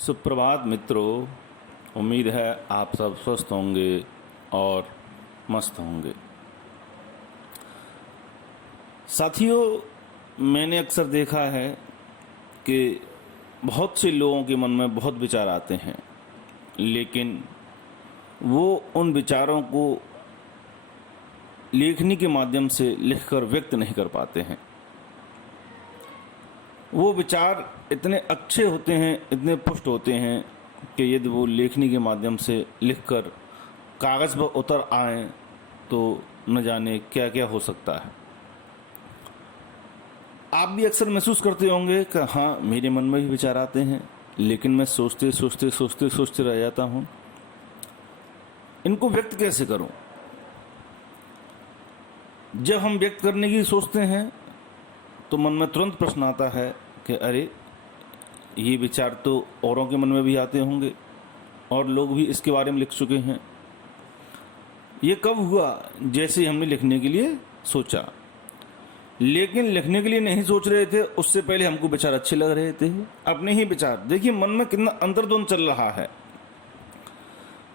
सुप्रभात मित्रों। उम्मीद है आप सब स्वस्थ होंगे और मस्त होंगे। साथियों, मैंने अक्सर देखा है कि बहुत से लोगों के मन में बहुत विचार आते हैं, लेकिन वो उन विचारों को लेखनी के माध्यम से लिखकर व्यक्त नहीं कर पाते हैं। वो विचार इतने अच्छे होते हैं, इतने पुष्ट होते हैं कि यदि वो लेखनी के माध्यम से लिखकर कागज़ पर उतर आएं तो न जाने क्या क्या हो सकता है। आप भी अक्सर महसूस करते होंगे कि हाँ, मेरे मन में भी विचार आते हैं, लेकिन मैं सोचते रह जाता हूँ। इनको व्यक्त कैसे करूँ? जब हम व्यक्त करने की सोचते हैं तो मन में तुरंत प्रश्न आता है कि अरे, ये विचार तो औरों के मन में भी आते होंगे और लोग भी इसके बारे में लिख चुके हैं। ये कब हुआ? जैसे हमने लिखने के लिए सोचा, लेकिन लिखने के लिए नहीं सोच रहे थे, उससे पहले हमको विचार अच्छे लग रहे थे। अपने ही विचार देखिए, मन में कितना अंतर्द्वंद चल रहा है।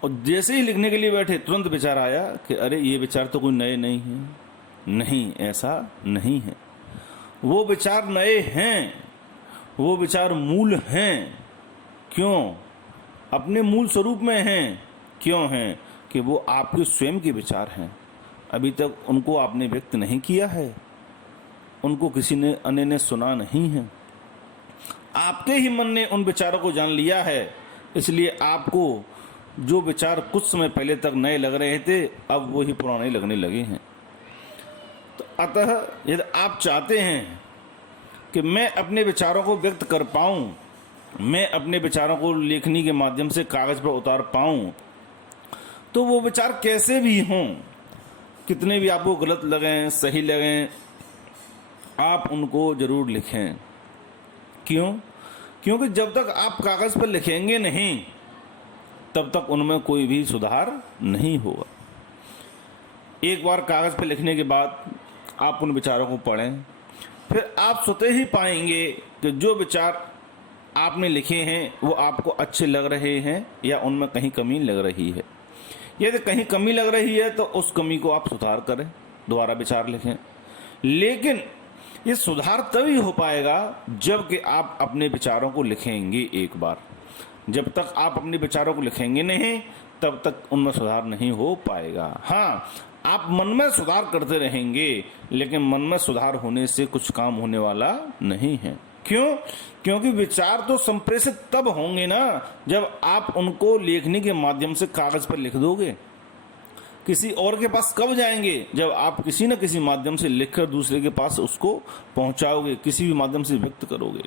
और जैसे ही लिखने के लिए बैठे तुरंत विचार आया कि अरे, ये विचार तो कोई नए नहीं है। नहीं, ऐसा नहीं है। वो विचार नए हैं, वो विचार मूल हैं। क्यों? अपने मूल स्वरूप में हैं। क्यों हैं? कि वो आपके स्वयं के विचार हैं। अभी तक उनको आपने व्यक्त नहीं किया है, उनको किसी ने अन्य ने सुना नहीं है। आपके ही मन ने उन विचारों को जान लिया है, इसलिए आपको जो विचार कुछ समय पहले तक नए लग रहे थे, अब वो ही पुराने लगने लगे हैं। तो अतः यदि आप चाहते हैं कि मैं अपने विचारों को व्यक्त कर पाऊं, मैं अपने विचारों को लेखनी के माध्यम से कागज पर उतार पाऊं, तो वो विचार कैसे भी हों, कितने भी आपको गलत लगें, सही लगें, आप उनको जरूर लिखें। क्यों? क्योंकि जब तक आप कागज पर लिखेंगे नहीं, तब तक उनमें कोई भी सुधार नहीं होगा। एक बार कागज पर लिखने के बाद आप उन विचारों को पढ़ें, फिर आप स्वतः ही पाएंगे कि जो विचार आपने लिखे हैं वो आपको अच्छे लग रहे हैं या उनमें कहीं कमी लग रही है। यदि कहीं कमी लग रही है तो उस कमी को आप सुधार करें, दोबारा विचार लिखें। लेकिन ये सुधार तभी हो पाएगा जबकि आप अपने विचारों को लिखेंगे एक बार। जब तक आप अपने विचारों को लिखेंगे नहीं, तब तक उनमें सुधार नहीं हो पाएगा। हाँ, आप मन में सुधार करते रहेंगे, लेकिन मन में सुधार होने से कुछ काम होने वाला नहीं है। क्यों? क्योंकि विचार तो संप्रेषित तब होंगे ना जब आप उनको लेखनी के माध्यम से कागज पर लिख दोगे। किसी और के पास कब जाएंगे? जब आप किसी न किसी माध्यम से लिखकर दूसरे के पास उसको पहुंचाओगे, किसी भी माध्यम से व्यक्त करोगे।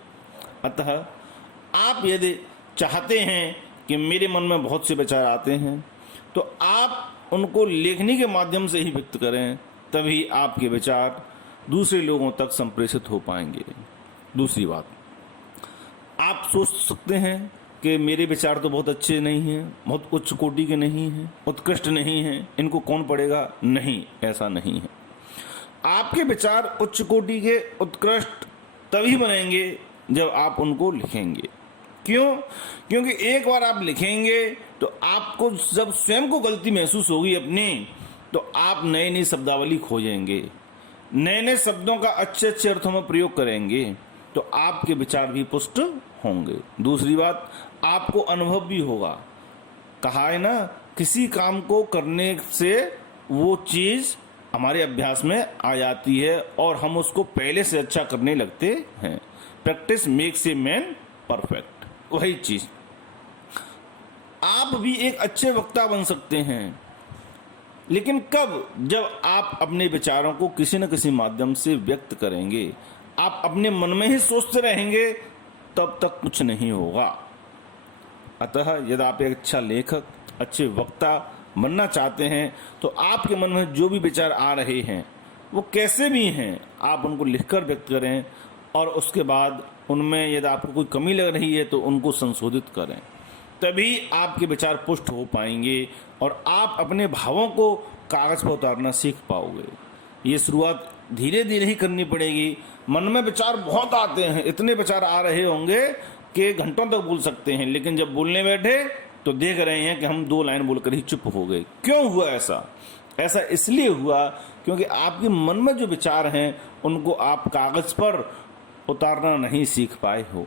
अतः आप यदि चाहते हैं कि मेरे मन में बहुत से विचार आते हैं, तो आप उनको लेखनी के माध्यम से ही व्यक्त करें, तभी आपके विचार दूसरे लोगों तक संप्रेषित हो पाएंगे। दूसरी बात, आप सोच सकते हैं कि मेरे विचार तो बहुत अच्छे नहीं हैं, बहुत उच्च कोटि के नहीं हैं, उत्कृष्ट नहीं हैं, इनको कौन पढ़ेगा? नहीं, ऐसा नहीं है। आपके विचार उच्च कोटि के, उत्कृष्ट तभी बनेंगे जब आप उनको लिखेंगे। क्यों? क्योंकि एक बार आप लिखेंगे तो आपको जब स्वयं को गलती महसूस होगी अपनी, तो आप नई नई शब्दावली खोजेंगे, नए नए शब्दों का अच्छे अच्छे अर्थों में प्रयोग करेंगे, तो आपके विचार भी पुष्ट होंगे। दूसरी बात, आपको अनुभव भी होगा। कहा है ना, किसी काम को करने से वो चीज हमारे अभ्यास में आ जाती है और हम उसको पहले से अच्छा करने लगते हैं। Practice makes a man perfect. वही चीज, आप भी एक अच्छे वक्ता बन सकते हैं, लेकिन कब? जब आप अपने विचारों को किसी न किसी माध्यम से व्यक्त करेंगे। आप अपने मन में ही सोचते रहेंगे, तब तक कुछ नहीं होगा। अतः यदि आप एक अच्छा लेखक, अच्छे वक्ता बनना चाहते हैं, तो आपके मन में जो भी विचार आ रहे हैं, वो कैसे भी हैं, आप उनको लिखकर व्यक्त करें, और उसके बाद उनमें यदि आपको कोई कमी लग रही है तो उनको संशोधित करें। तभी आपके विचार पुष्ट हो पाएंगे और आप अपने भावों को कागज पर उतारना सीख पाओगे। ये शुरुआत धीरे धीरे ही करनी पड़ेगी। मन में विचार बहुत आते हैं, इतने विचार आ रहे होंगे, के घंटों तक बोल सकते हैं, लेकिन जब बोलने बैठे तो देख रहे हैं कि हम 2 लाइन बोलकर ही चुप हो गए। क्यों हुआ ऐसा? ऐसा इसलिए हुआ क्योंकि आपके मन में जो विचार हैं उनको आप कागज पर उतारना नहीं सीख पाए हो।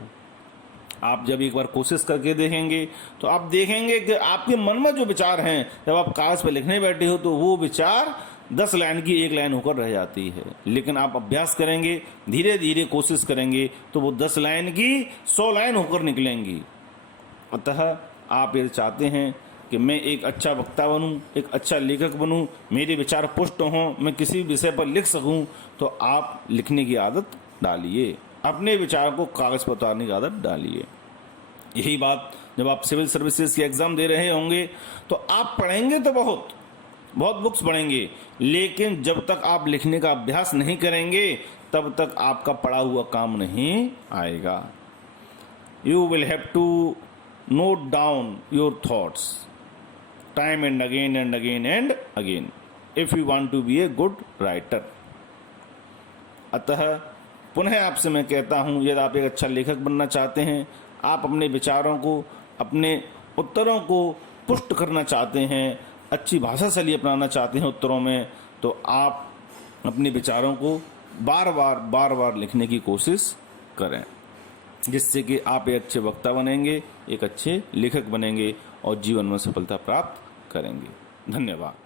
आप जब एक बार कोशिश करके देखेंगे तो आप देखेंगे कि आपके मन में जो विचार हैं जब आप कागज पर लिखने बैठे हो तो वो विचार 10 लाइन की 1 लाइन होकर रह जाती है। लेकिन आप अभ्यास करेंगे, धीरे धीरे कोशिश करेंगे तो वो 10 लाइन की 100 लाइन होकर निकलेंगी। अतः आप यदि चाहते हैं कि मैं एक अच्छा वक्ता बनूं, एक अच्छा लेखक बनूं, मेरे विचार पुष्ट हों, मैं किसी विषय पर लिख सकूं, तो आप लिखने की आदत डालिए, अपने विचार को कागज पर उतारने की आदत डालिए। यही बात जब आप सिविल सर्विसेज की एग्जाम दे रहे होंगे तो आप पढ़ेंगे तो बहुत बुक्स पढ़ेंगे, लेकिन जब तक आप लिखने का अभ्यास नहीं करेंगे तब तक आपका पढ़ा हुआ काम नहीं आएगा। You will have to note down your thoughts time and again and again and again if you want to be a good writer. अतः पुनः आपसे मैं कहता हूं, यदि आप एक अच्छा लेखक बनना चाहते हैं, आप अपने विचारों को, अपने उत्तरों को पुष्ट करना चाहते हैं, अच्छी भाषा शैली अपनाना चाहते हैं उत्तरों में, तो आप अपने विचारों को बार बार लिखने की कोशिश करें, जिससे कि आप एक अच्छे वक्ता बनेंगे, एक अच्छे लेखक बनेंगे और जीवन में सफलता प्राप्त करेंगे। धन्यवाद।